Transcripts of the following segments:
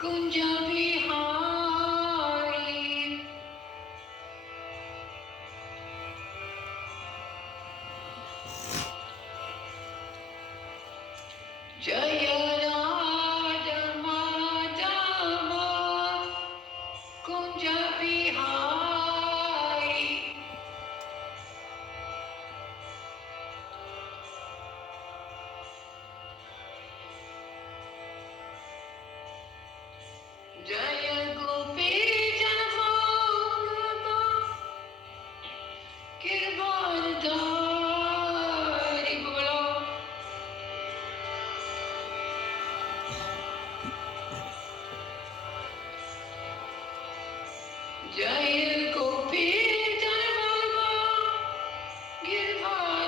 Kunja Bihari Jaya Radha Madhava Kunja Bihari Jaya Gopi Janavallabha Girdhari Bolo Jaya Gopi Janavallabha Girdhari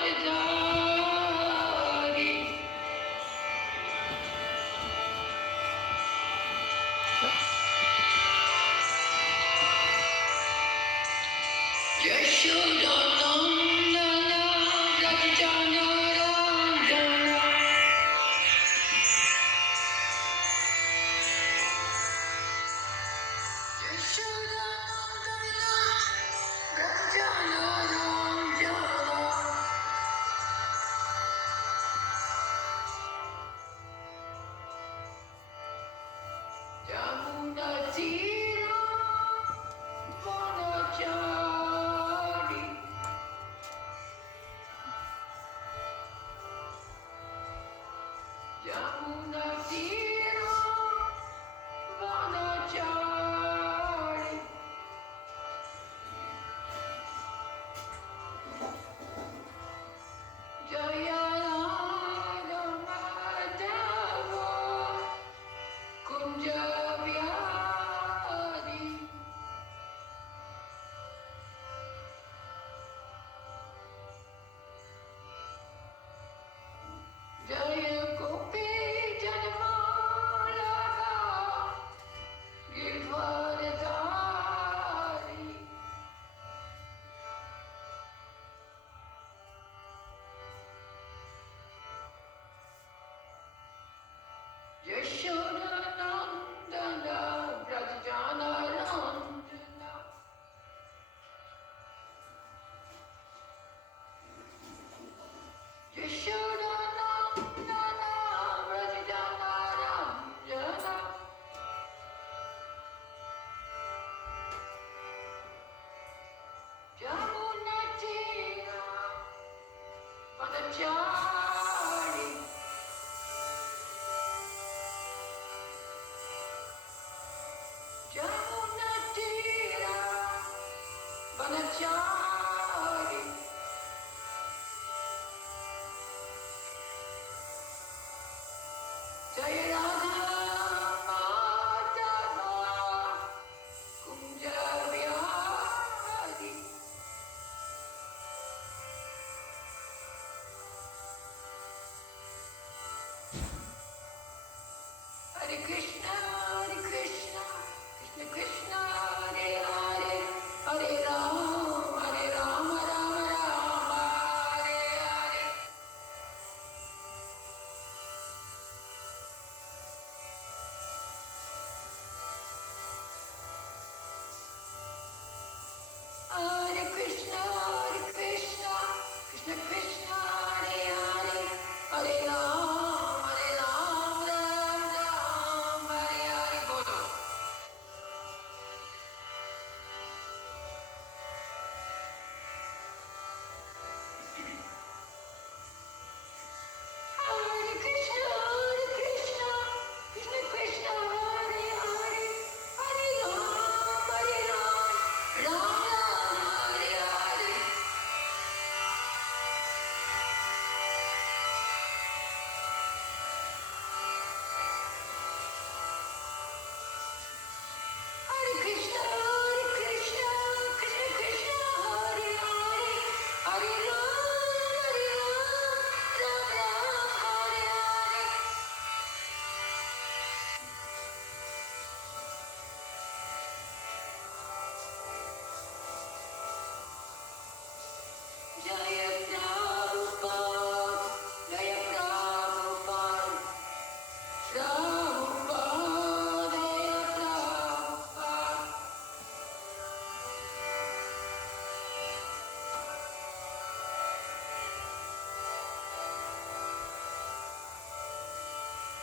Yashodanandana Rajanarandana Yashodanandana Rajanarandana Jamunatira Vanachari Jamunatira Vanachari Jaya Radha Madhava Kunja Bihari Jaya Gopi Janavallabha Girdhari Yashodanandana Rajanarandana Yashodanandana Rajanarandana Jamunatira Vanachari Jamunatira Vanachari Jaya Radha Madhava Kunja Bihari Hare Krishna, Krishna Krishna, Hare Hare, Hare Rama, Rama Rama, Hare Hare. Hare Krishna, Krishna Krishna, Hare Hare, Hare Rama, Rama Rama, Hare Hare. Bolo.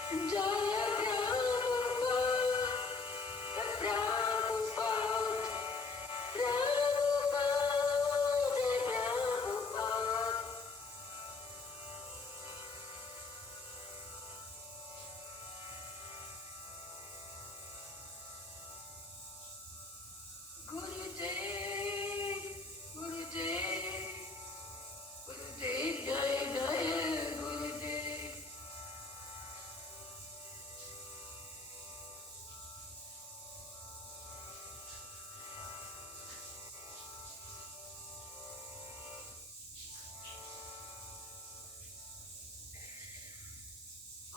Jaya Prabhupada, Prabhupada, Prabhupada, Prabhupada. Gurudev, Gurudev, Gurudev, Jaya Jaya Gurudev.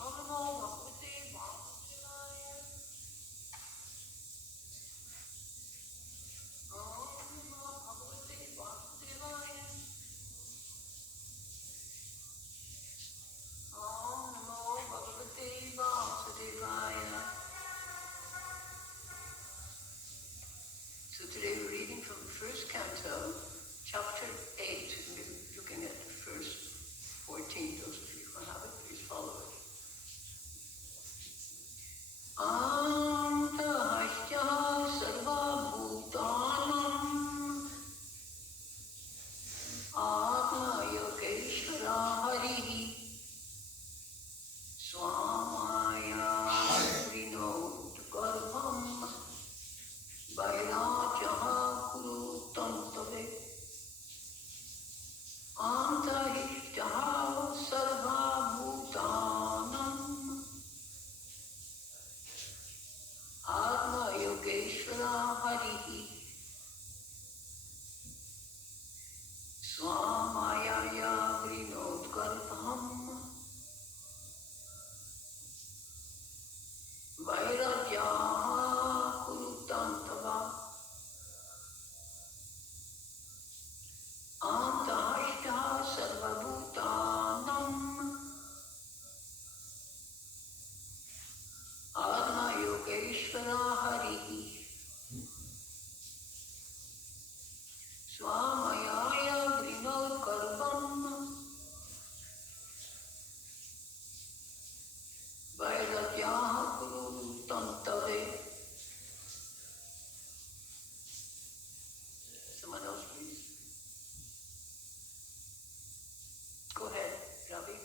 Om Namo Bhagavate Vasudevaya. Om Namo Bhagavate Vasudevaya. Om Namo Bhagavate Vasudevaya. So today we're reading from the first canto, chapter 8. We're looking at verse 14. Those of you who have it, please follow it. Antahasya sarva bhutanam atma yogeshvara harihi swamaya vinod garbham vairajaha kurutam tave antahasya sarva bhutanam Atma Yogeshvara Harihi Swamayaya Vrinodgartham Vairagyaha Kurutam Tava Antahashtaha Sarvabhutanam Atma Yogeshvara Harihi Swamayaya Vinod Garbham Vairagyaha Kurutam Tave. Someone else, please. Go ahead, Ravi.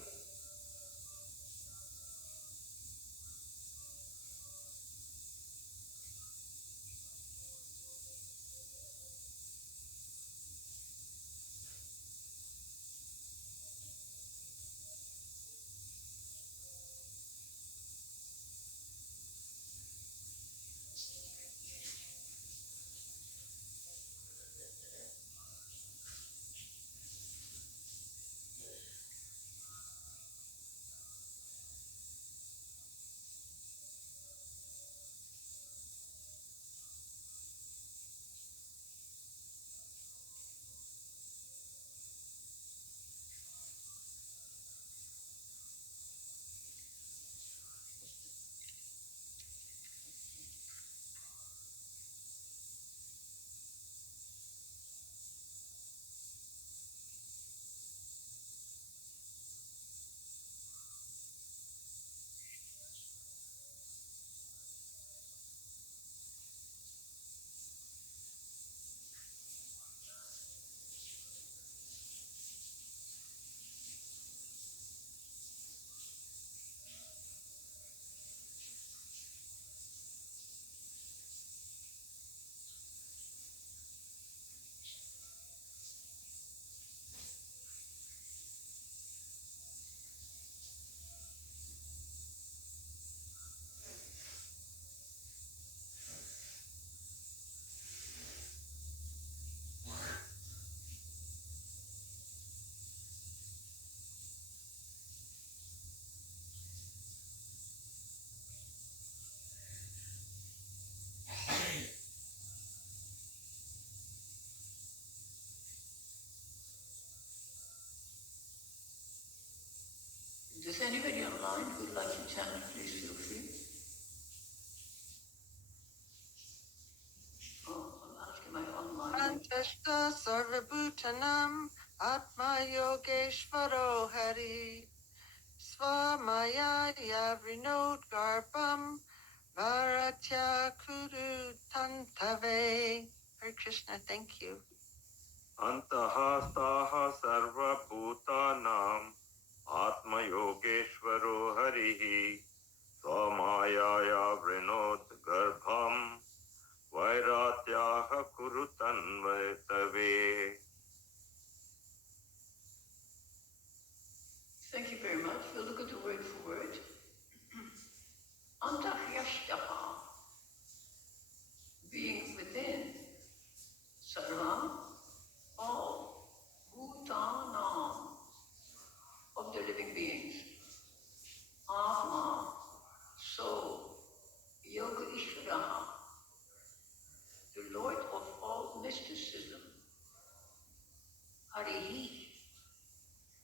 If there's anybody online who'd like to chant, please feel free. Oh, I'm asking my online. Antashta Sarvabhutanam Atma Yogeshvaro Hari Swamayaya Vinod Garbam Bharatya Kuru Tantave. Hare Krishna, thank you. Antaha staha sarva bhutanam Atma Yogeshwaro Harihi Swamayaya Vinod Garbham Vairatyaha Kurutanvatave. Thank you very much. We'll look at the word for word. Antahyashtaha, being within. Sarvam, all. Bhutanam, of the living beings. Atma, soul. Yoga Ishvaraha, the Lord of all mysticism. Harihi,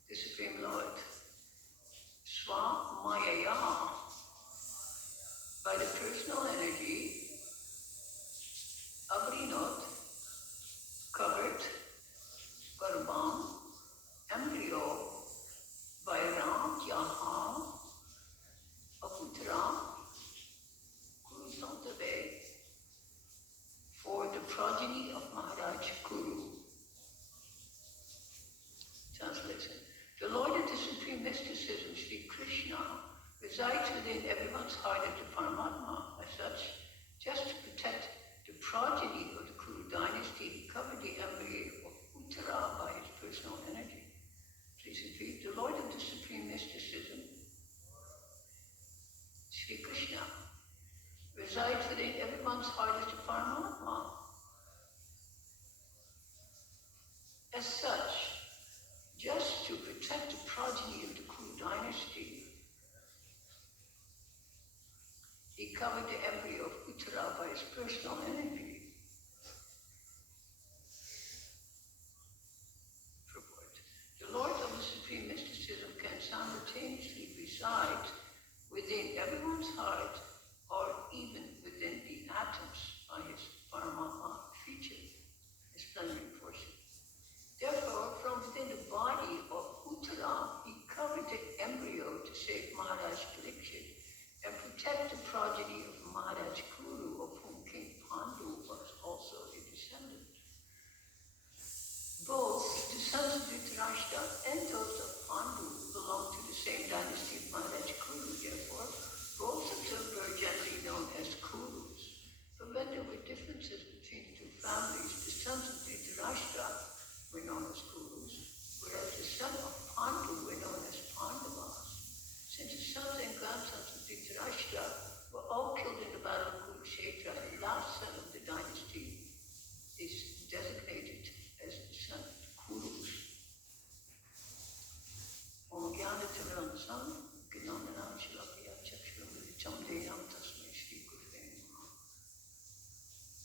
the Supreme Lord. Swamayaya, by the personal energy. Avrinot, covered. Garbham, embryo. Vairantyaha, Aputra, Kurusantave, for the progeny of Maharaj Kuru. Translation. The Lord of the Supreme Mysticism, Sri Krishna, resides within everyone's heart as the Paramatma. As such, just to protect the progeny of the Kuru dynasty, he covered the embryo of Uttara by his personal energy. Please repeat. The Lord of the Supreme Mysticism, Sri Krishna, resides within everyone's heart as the Paramatma. As such, just to protect the progeny of the Kuru dynasty, he covered the embryo of Uttara by his personal energy. Purport. The Lord of the Supreme Mysticism can simultaneously reside within everyone's heart or even within the atoms by his Paramatma feature, his plenary portion. Therefore, from within the body of Uttara, he covered the embryo to save Maharaj Parikshit and protect the progeny of Maharaj Kuru, of whom King Pandu was also a descendant. Both the sons of Dhritarashtra and those of Pandu belong to the same dynasty of Maharaj Kuru. Therefore, both of them were generally known as Kurus. But when there were differences between the two families, the sons of Dhritarashtra were known as Kurus, whereas the son of Pandu were known as Pandavas. Since the sons and grandsons of Dhritarashtra were all killed in the battle of Kurukshetra, the last son of the dynasty is designated as the son of Kurus. Om Gyana Tavaram Gnananam Shilapaya Chakshram Deyam Tasmai Shri Gurve Namaha.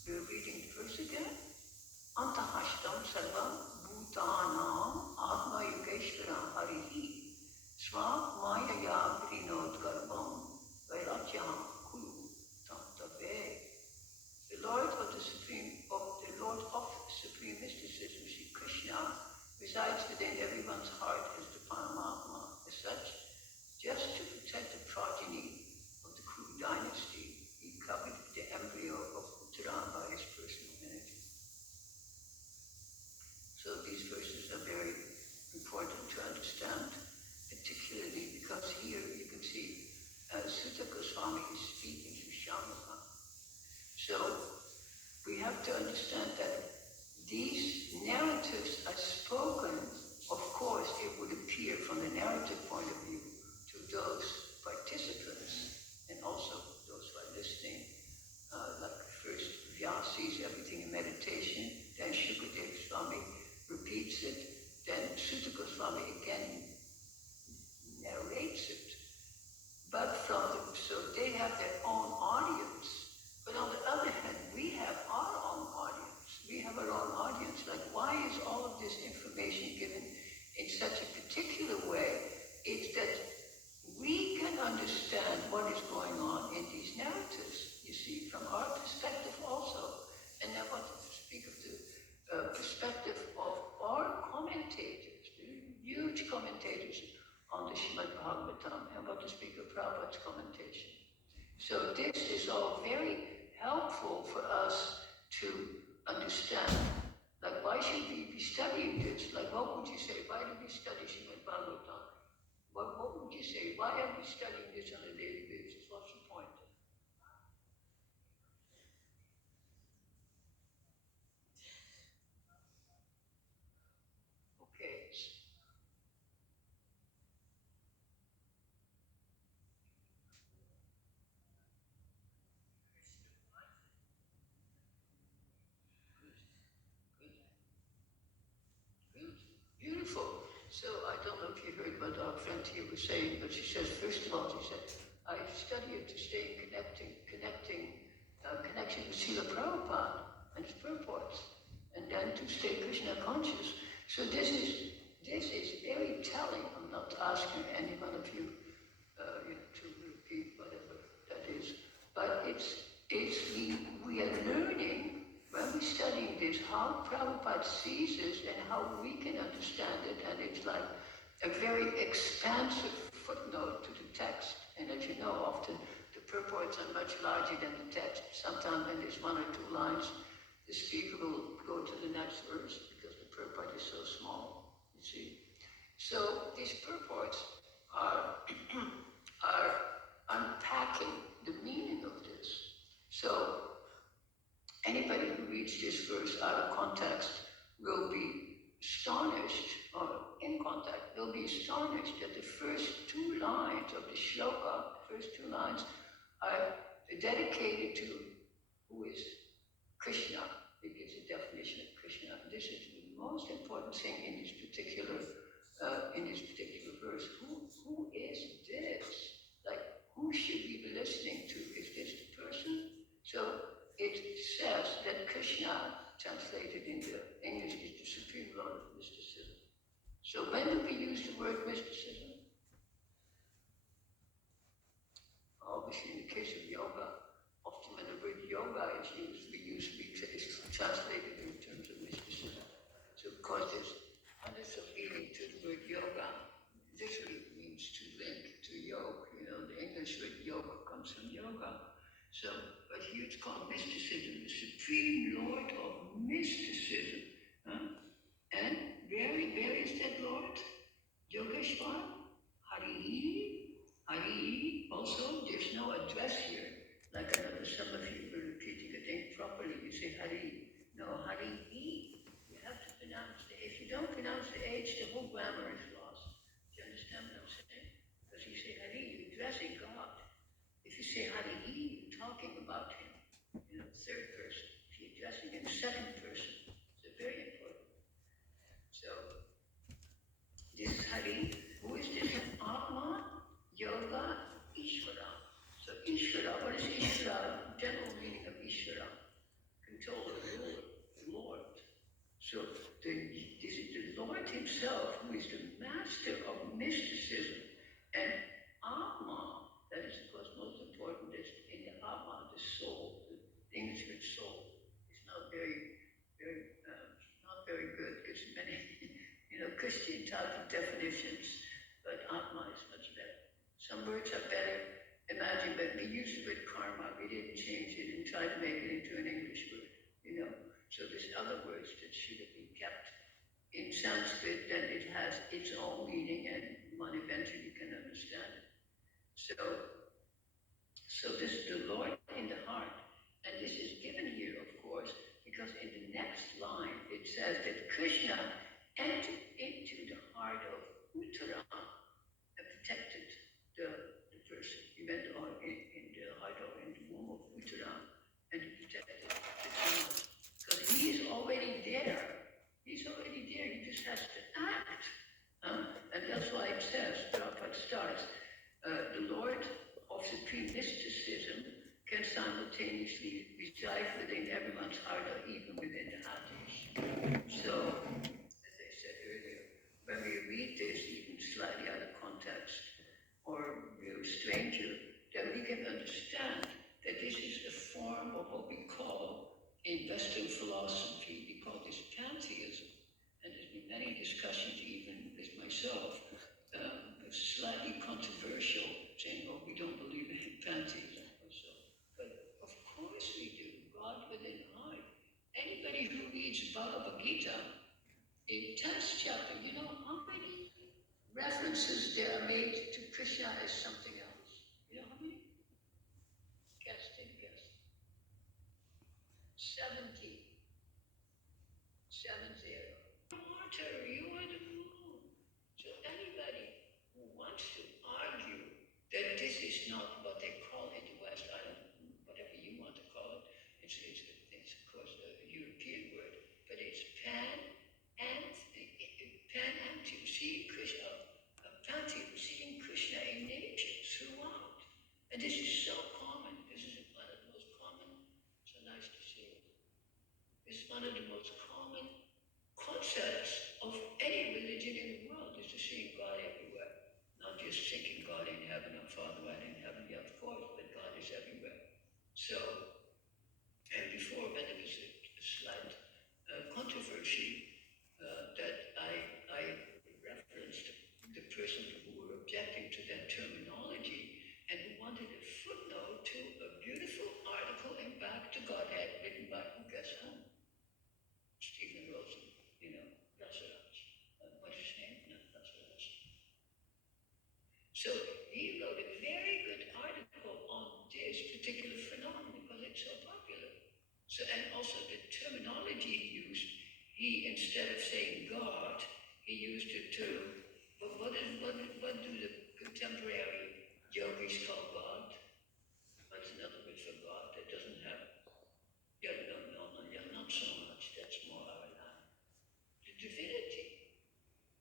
We're reading the verse again. Antahashtam Sarvam Bhutanam Atma Yogeshwaram Harihi Swamayaya Vinod Garbham Vairatyam Kuru Tantave. The Lord of the Supreme Mysticism, Sri Krishna, resides within everyone's heart as the Paramatma. As such, just to protect the progeny of the Kuru dynasty, he covered the embryo of Uttara by his personal energy. So these verses are very important to understand, particularly because here you can see Sutta Goswami is speaking to Shambhala. So we have to understand that these narratives are spoken, of course, it would appear from the narrative point of view to those participants and also those who are listening, like first Vyasa sees everything in meditation, then Shukadev Swami repeats it, then Sutta Goswami again narrates it. But so they have their own audience. But on the other hand, we have our own audience. We have our own audience. Like, why is all of this information given in such a particular way? It's that we can understand what is going on in these narratives, you see, from our perspective also. And I want to speak of the perspective of our commentators, the huge commentators on the Srimad Bhagwatam. So this is all very helpful for us to understand. Like, why should we be studying this? Like, what would you say? Why do we study Srimad Bhagwatam? What would you say? Why are we studying this on a daily basis? What's the point? Okay. Good. Beautiful. So I don't know if you heard what our friend here was saying, but she says, first of all, she said, I study it to stay in connection with Srila Prabhupada and his purports, and then to stay Krishna conscious. So this is very telling. I'm not asking any one of you, to repeat whatever that is, but we are learning when we're studying this how Prabhupada sees this and how we can understand it, and it's like a very expansive footnote to the text. And as you know, often the purports are much larger than the text. Sometimes when there's one or two lines, the speaker will go to the next verse because the purport is so small, you see. So these purports are, are unpacking the meaning of this. So anybody who reads this verse out of context will be astonished, or in context, will be astonished that the first two lines of the shloka, first two lines, are dedicated to who is Krishna. It gives a definition of Krishna. This is the most important thing in this particular verse. Who is this? Like, who should we be listening to? Is this the person? So it says that Krishna, translated into English, is the supreme lord of mysticism. So when do we use the word mysticism? Obviously, in the case of yoga, often when the word yoga is used, it's translated in terms of mysticism. So of course, there's hundreds of meanings to the word yoga. Literally means to link, to yoke. The English word yoke comes from yoga. So, but here it's called mysticism, the supreme lord of mysticism. And where is that lord? Yogeshwar? Hari. Also, there's no address here. Like I know some of you were repeating it improperly. You say Hari. No, Hari. You have to pronounce the, if you don't pronounce the H, the whole grammar is lost. Do you understand what I'm saying? Because you say Hari, you're addressing God. If you say Hari, you're talking about him, third person. If you're addressing him, second person. So very important. So this Hari, who is this? Atma, Yoga, Ishvara. So Ishvara, what is Ishvara? General meaning of Ishvara. Controller, ruler, Lord. So this is the Lord himself who is the master of mysticism. And Atma, that is of course most important, is in the Atma, the soul, the English word soul, is not very good because many, Christian type of definitions, but Atma is much better. Some words are better. Imagine, but we use the word karma, we didn't change it and try to make it into an English word, So there's other words that should have been kept in Sanskrit, then it has its own meaning and one eventually can understand it. So this is the Lord in the heart. And this is given here, of course, because in the next line it says that Krishna entered into the heart of Uttara and protected the person. He went in the heart or in the womb of Uttara and he protected the child. Because he is already there. He's already there. He just has to act. And that's why it says, Prabhupada starts, the Lord of supreme mysticism can simultaneously reside within everyone's heart or even within the Hades. So, as I said earlier, when we read this even slightly out of context or stranger, then we can understand that this is a form of what we call in Western philosophy, we call this pantheism. And there's been many discussions even with myself, slightly controversial, saying, oh, we don't believe in pantheism. So Bhagavad Gita, in 10th chapter, you know how many references there are made to Krishna as something else? You know how many? Guess, take a guess. 70. 70. Water, you are the moon. So anybody who wants to argue that this is not what they call in the West, I don't know, whatever you want to call it, it's of course a European word, but it's pantheism, seeing Krishna, pantheism, seeing Krishna in nature throughout. And this is so common. This is one of the most common, so nice to see it. It's one of the most common concepts of any religion in the world is to see God everywhere. Not just thinking God in heaven, our Father right in heaven, yeah, of course, but God is everywhere. So, and before when there was a slight controversy that I referenced the person who were objecting to that terminology and who wanted a footnote to a beautiful article in Back to Godhead written by who guess whom? Stephen Rosen, you know, Rasaraj. What is his name? No, Rasaraj. So he wrote a very good article on this particular phenomenon because it's so popular. So, and also the terminology he used, he instead of saying God, he used it to, what do the contemporary yogis call God? What's another word for God that doesn't have, not so much, that's more our line. The divinity.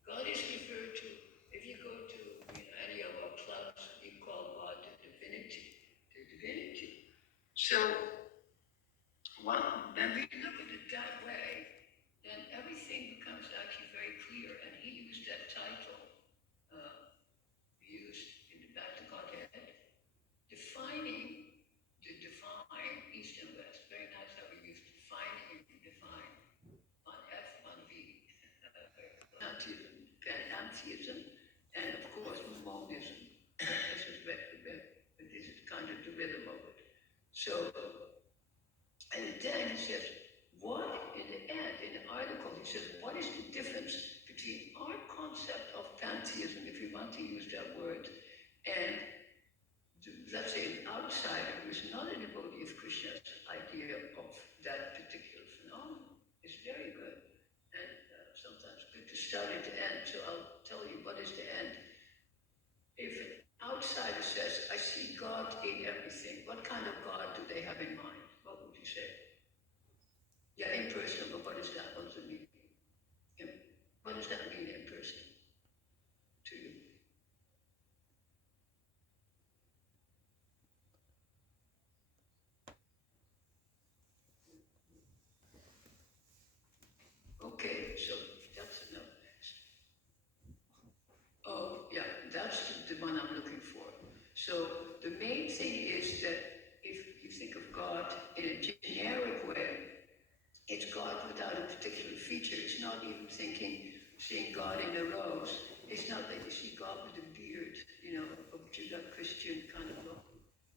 God is referred to, if you go to any of our clubs, you call God the divinity. The divinity. So, when we look at it that way, then everything becomes actually very clear. And he used that title, used in the Back to Godhead, defining the divine East and West. Very nice how we use defining and define on F, on V. Pantheism, and of course monism. This is kind of the rhythm of it. So, and then he says, what in the end, in the article, he says, what is the difference between our concept of pantheism, if we want to use that word, and let's say an outsider who is not a devotee of Krishna's idea of that particular phenomenon? It's very good. And sometimes good to start at the end. So I'll tell you what is the end. If an outsider says, I see God in everything, what kind of God do they have in mind? What would you say? Yeah, impersonal, but what is that? What does it mean? What does that mean, impersonal, to you? Okay, so that's enough. Oh, yeah, that's the one I'm looking for. So the main thing is that if you think of God in a generic way, it's God without a particular feature. It's not even seeing God in a rose. It's not like you see God with a beard, a Judeo-Christian kind of look,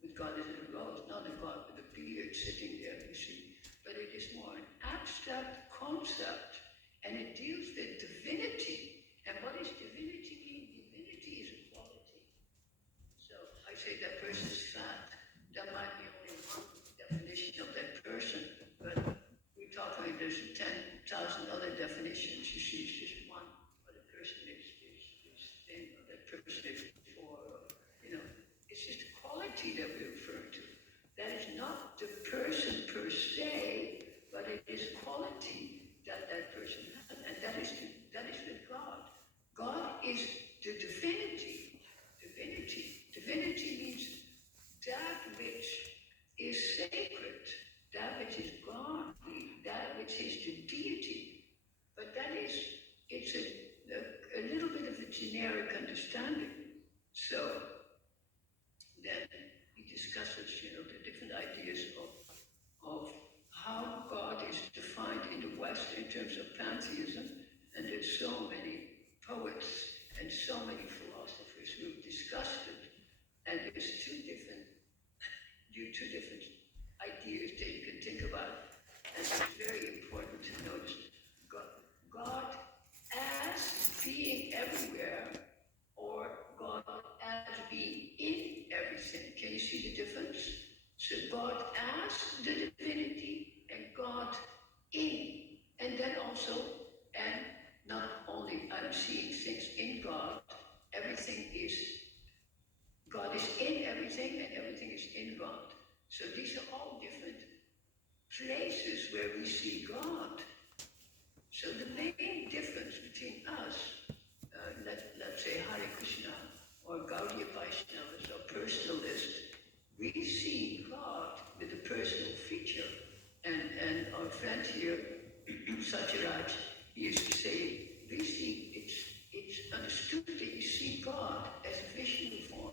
with God in a rose, not a God with a beard sitting there, you see. But it is more an abstract concept, and it deals with divinity. And what does divinity mean? Divinity is a quality. So I say that person is fat. That might be only one definition of that person, but we're talking, there's 10,000 other definitions. You see, it's just one. What a person is thin, or that person is poor, it's just a quality that we're referring to. That is not the person per se, but it is quality that person has, and that is with God. God is the divinity. Divinity means that which is sacred, that which is godly, that which is the deity. But it's a little bit of a generic understanding. So then he discusses, the different ideas of how God is defined in the West in terms of pantheism. And there's so many poets and so many philosophers who have discussed it. And there's two different ideas that you can think about. And it's very important to notice friend here, Satyaraj, he used to say, basically, it's understood that you see God as Vishnu form,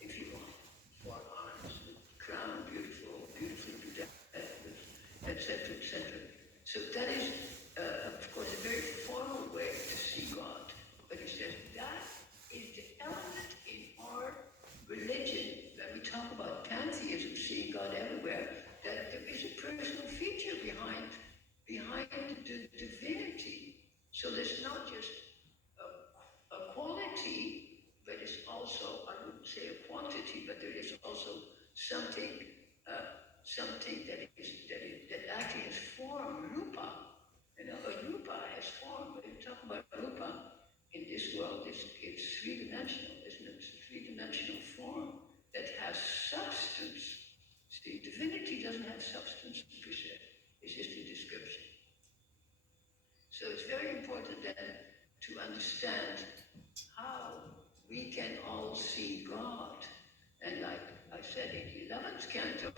if you want. 4 arms, crown, beautiful, beautifully presented, etc., etc. So that is, of course, a very formal way to see God. But he says that is the element in our religion. When we talk about pantheism, seeing God everywhere, that there is a personal feature behind the divinity. So there's not just a quality, but it's also, I wouldn't say a quantity, but there is also something, something that actually has form, rupa. You know, a rupa has form. When you talk about rupa in this world, it's three-dimensional, isn't it? It's a three-dimensional form that has substance. See, divinity doesn't have substance per se. It's just a description. So it's very important then to understand how we can all see God. And like I said in the 11th canto,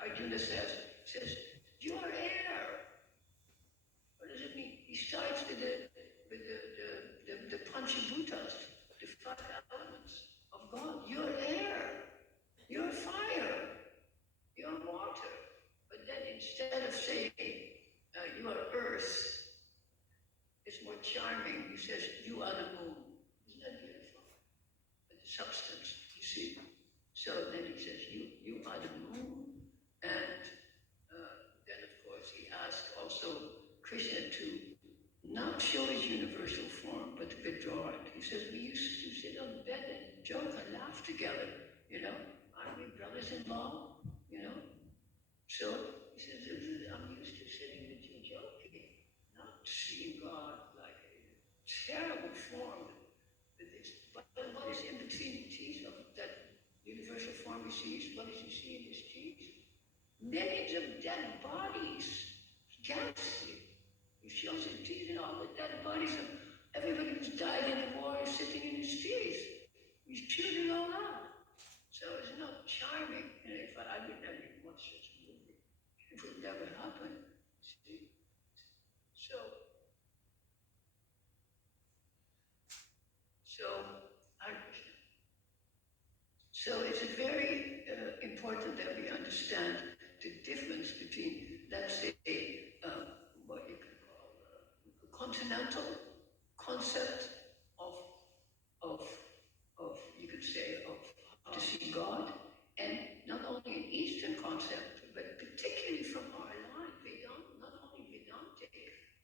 Arjuna says, you are air. What does it mean? He starts with the Panchabhutas, the 5 elements of God. You're air. You're fire. You're water. But then instead of saying you are earth, it's more charming. He says, you are the moon. Isn't that beautiful? The substance, you see. So then he says, you are the moon. And then, of course, he asked also Krishna to not show his universal form, but to withdraw it. He says, we used to sit on the bed and joke and laugh together, you know. Aren't we brothers-in-law, you know? So he says, I'm used to sitting with you joking, not seeing God like a terrible form. But what is in between the teeth of that universal form he sees? What does he see in his teeth? Millions of dead bodies, ghastly. He shows his teeth and all the dead bodies of everybody who's died in the war is sitting in his teeth. He's chewed it all out. So it's not charming. And if I would never watch such a movie. It would never happen. See? So Hare Krishna. So it's very important that we understand the difference between, let's say, what you can call a continental concept of you could say of how to see God, and not only an Eastern concept, but particularly from our line, Vedanta, not only Vedantic,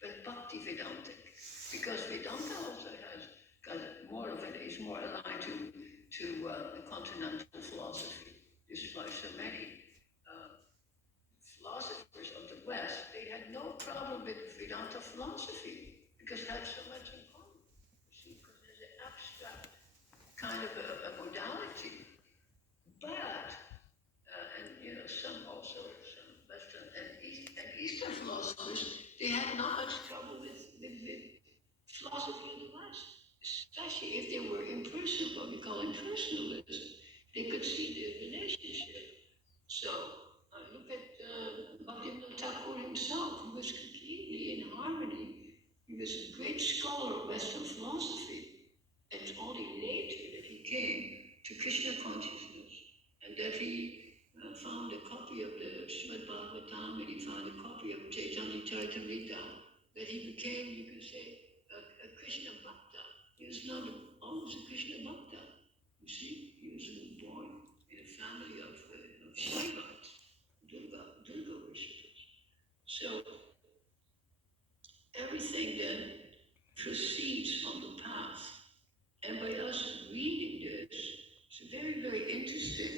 but Bhakti Vedantic, because Vedanta also has got more of it is more aligned to the continental philosophy. This is why so many philosophers of the West, they had no problem with Vedanta philosophy because it had so much in common. You see, because there's an abstract kind of a modality. But, and you know, some Western and Eastern philosophers, they had not much trouble with philosophy of the West, especially if they were impersonal, what we call impersonalism. They could see the relationship. So, look at Bhaktivinoda Thakur himself, who was completely in harmony. He was a great scholar of Western philosophy. And it's only later that he came to Krishna consciousness and that he found a copy of the Srimad Bhagwatam and he found a copy of Chaitanya Charitamrita, that he became, you can say, a Krishna Bhakta. He was not always a Krishna Bhakta. You see, he was born in a family of Shaivites, Durga worshippers. So everything then proceeds on the path. And by us reading this, it's very, very interesting